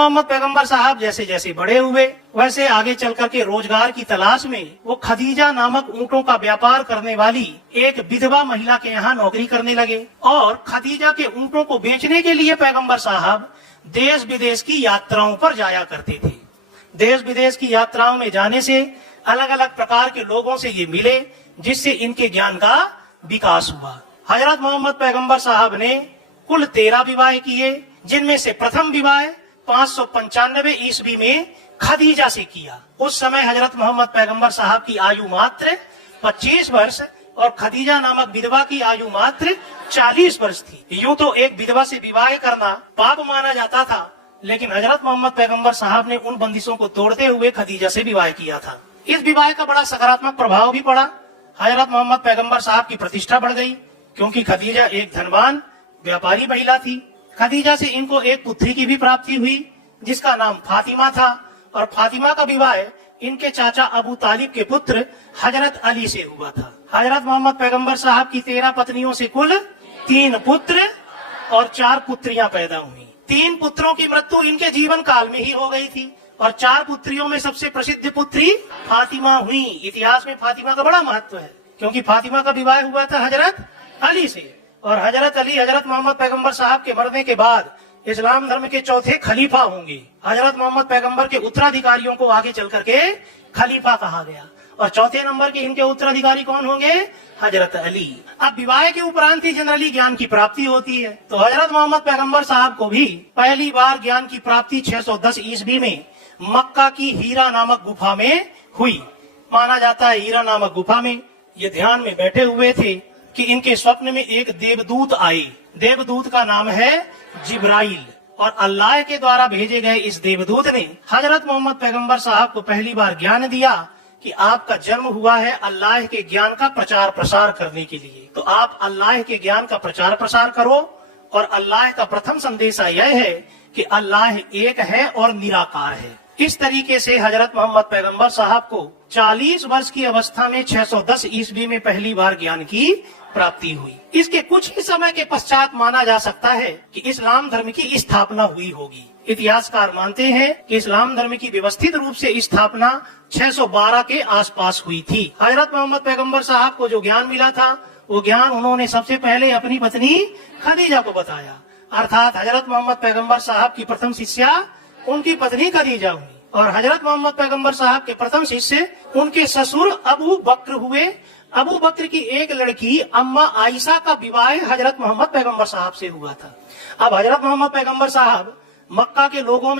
मोहम्मद पैगंबर साहब जैसे जैसे बड़े हुए वैसे आगे चल करके रोजगार की तलाश में वो खदीजा नामक ऊंटों का व्यापार करने वाली एक विधवा महिला के यहाँ नौकरी करने लगे। और खदीजा के ऊंटों को बेचने के लिए पैगंबर साहब देश विदेश की यात्राओं पर जाया करते थे। देश विदेश की यात्राओं में जाने से अलग अलग प्रकार के लोगों से ये मिले, जिससे इनके ज्ञान का विकास हुआ। हजरत मोहम्मद पैगंबर साहब ने कुल 13 विवाह किए, जिनमें से प्रथम विवाह 595 ईस्वी में खदीजा से किया। उस समय हजरत मोहम्मद पैगंबर साहब की आयु मात्र 25 वर्ष और खदीजा नामक विधवा की आयु मात्र 40 वर्ष थी। यूं तो एक विधवा से विवाह करना पाप माना जाता था, लेकिन हजरत मोहम्मद पैगंबर साहब ने उन बंदिशों को तोड़ते हुए खदीजा से विवाह किया था। इस विवाह का बड़ा सकारात्मक प्रभाव भी पड़ा। हजरत मोहम्मद पैगंबर साहब की प्रतिष्ठा बढ़ गई, क्योंकि खदीजा एक धनवान व्यापारी महिला थी। खदीजा से इनको एक पुत्री की भी प्राप्ति हुई, जिसका नाम फातिमा था। और फातिमा का विवाह इनके चाचा अबू तालिब के पुत्र हजरत अली से हुआ था। हजरत मोहम्मद पैगंबर साहब की 13 पत्नियों से कुल 3 पुत्र और 4 पुत्रियां पैदा हुई। 3 पुत्रों की मृत्यु इनके जीवन काल में ही हो गई थी और 4 पुत्रियों में सबसे प्रसिद्ध पुत्री फातिमा हुई। इतिहास में फातिमा का बड़ा महत्व है, क्योंकि फातिमा का विवाह हुआ था हजरत अली से। और हजरत अली हजरत मोहम्मद पैगंबर साहब के मरने के बाद इस्लाम धर्म के चौथे खलीफा होंगे। हजरत मोहम्मद पैगंबर के उत्तराधिकारियों को आगे चल करके खलीफा कहा गया। और चौथे नंबर के इनके उत्तराधिकारी कौन होंगे? हजरत अली। अब विवाह के उपरांत ही जनरली ज्ञान की प्राप्ति होती है, तो हजरत मोहम्मद पैगंबर साहब को भी पहली बार ज्ञान की प्राप्ति 610 ईस्वी में मक्का की हीरा नामक गुफा में हुई। माना जाता है हीरा नामक गुफा में ये ध्यान में बैठे हुए थे कि इनके स्वप्न में एक देवदूत आए। देवदूत का नाम है जिब्राइल। और अल्लाह के द्वारा भेजे गए इस देवदूत ने हजरत मोहम्मद पैगंबर साहब को पहली बार ज्ञान दिया कि आपका जन्म हुआ है अल्लाह के ज्ञान का प्रचार प्रसार करने के लिए, तो आप अल्लाह के ज्ञान का प्रचार प्रसार करो। और अल्लाह का प्रथम संदेशा यह है कि अल्लाह एक है और निराकार है। इस तरीके से हजरत मोहम्मद पैगंबर साहब को 40 वर्ष की अवस्था में 610 ईस्वी में पहली बार ज्ञान की प्राप्ति हुई। इसके कुछ ही समय के पश्चात माना जा सकता है कि इस्लाम धर्म की स्थापना हुई होगी। इतिहासकार मानते हैं कि इस्लाम धर्म की व्यवस्थित रूप से स्थापना 612 के आसपास हुई थी। हजरत मोहम्मद पैगंबर साहब को जो ज्ञान मिला था, वो ज्ञान उन्होंने सबसे पहले अपनी पत्नी खदीजा को बताया। अर्थात हजरत मोहम्मद पैगंबर साहब की प्रथम शिष्या उनकी पत्नी खदीजा हुई। और हजरत मोहम्मद पैगंबर साहब के प्रथम शिष्य उनके ससुर अबू बकर हुए। अबू बकर की एक लड़की अम्मा आयशा का विवाह हजरत मोहम्मद पैगंबर साहब से हुआ था। अब हजरत मोहम्मद पैगंबर साहब मक्का के लोगों में